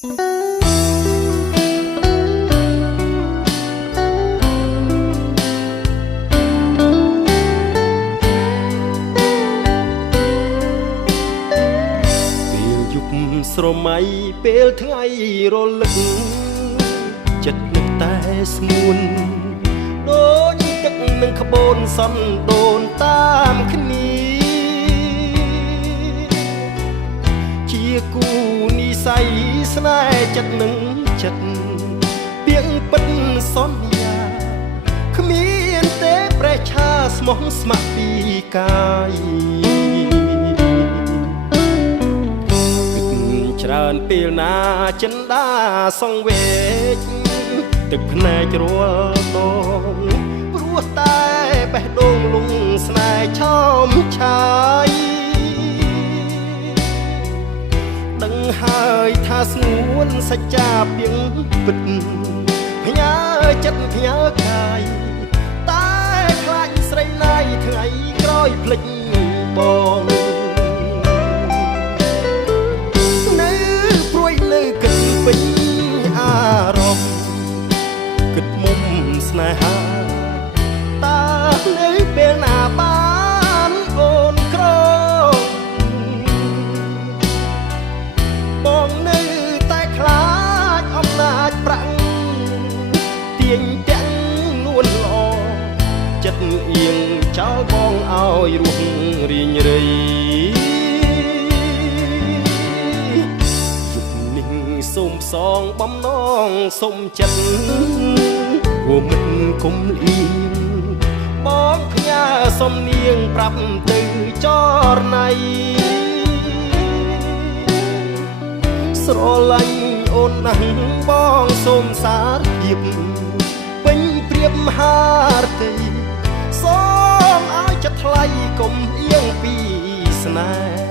ស្រមៃពេលថ្ងៃរលឹកចិត្តនឹកតែស្ងួនដូចទឹកនឹងក្បូនសន្ដូនតាមគ្នាជាគូនិស័យស្នេហ៍ចិត្តនឹងចិត្តពីងពិតសន្យាគ្មានទេប្រេះឆាស្មោះស្ម័គ្រពីកាយច្រើនពេលណាចិនដាសងវេកទឹកភ្នែករួលដងព្រោះតែបេះដូងលងស្នេហ៍ឆោមឆាយដឹងហើយថាស្ងួនសច្ចាពីងពិតផ្ញើចិត្តផ្ញើកាយតែខ្លាចស្រីណាយថ្ងៃក្រោយភ្លេចបងពេញអារម្មណ៍គិតមុំស្នេហាតើនៅពេលណាបានអូនក្របងនៅតែខ្លាចអំណាចប្រាំងទាញទាំងនួនល្អចិត្តអៀងចោលបងឲ្យរស់រៀងរៃសូមសងបំណងសូមចិត្តគួមិនគុំលៀងបងផ្ញើសំនៀងប្រាប់ទៅចរណៃស្រឡាញ់អូនណាស់បងសូមសារភាពពេញព្រៀបមហារតីសូមឲ្យចិត្តថ្លៃកុំអៀងពីស្នេហ៍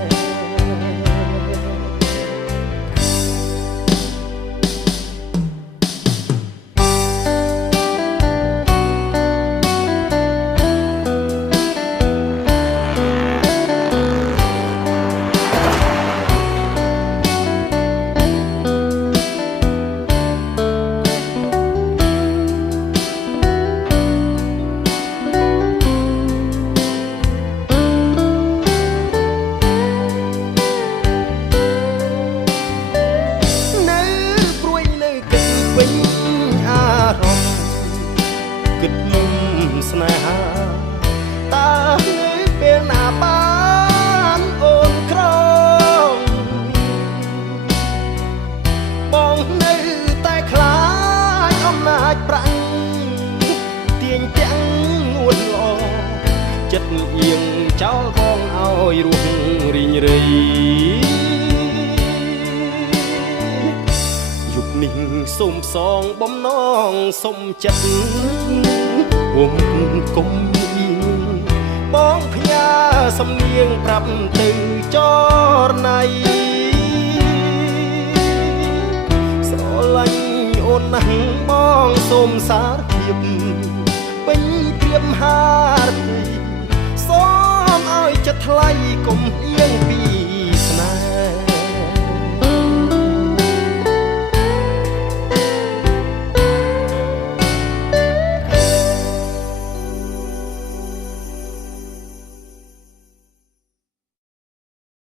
គិតមុំស្នេហាតើនៅពេលណាបានអូនក្របងនៅតែខ្លាចអំណាចប្រាំងទាញទាំងនួនល្អចិត្តអៀងចោលបងឲ្យរស់រីងរៃនេះសូមសងបំណងសូមចិត្តគុំគុំបងផ្ញើសំនៀងប្រាប់ទៅចរណៃស្រឡាញ់អូនណាស់បងសូមសារភាពពេញព្រៀបមហារតីសូមឲ្យចិត្តថ្លៃកុំអៀងពី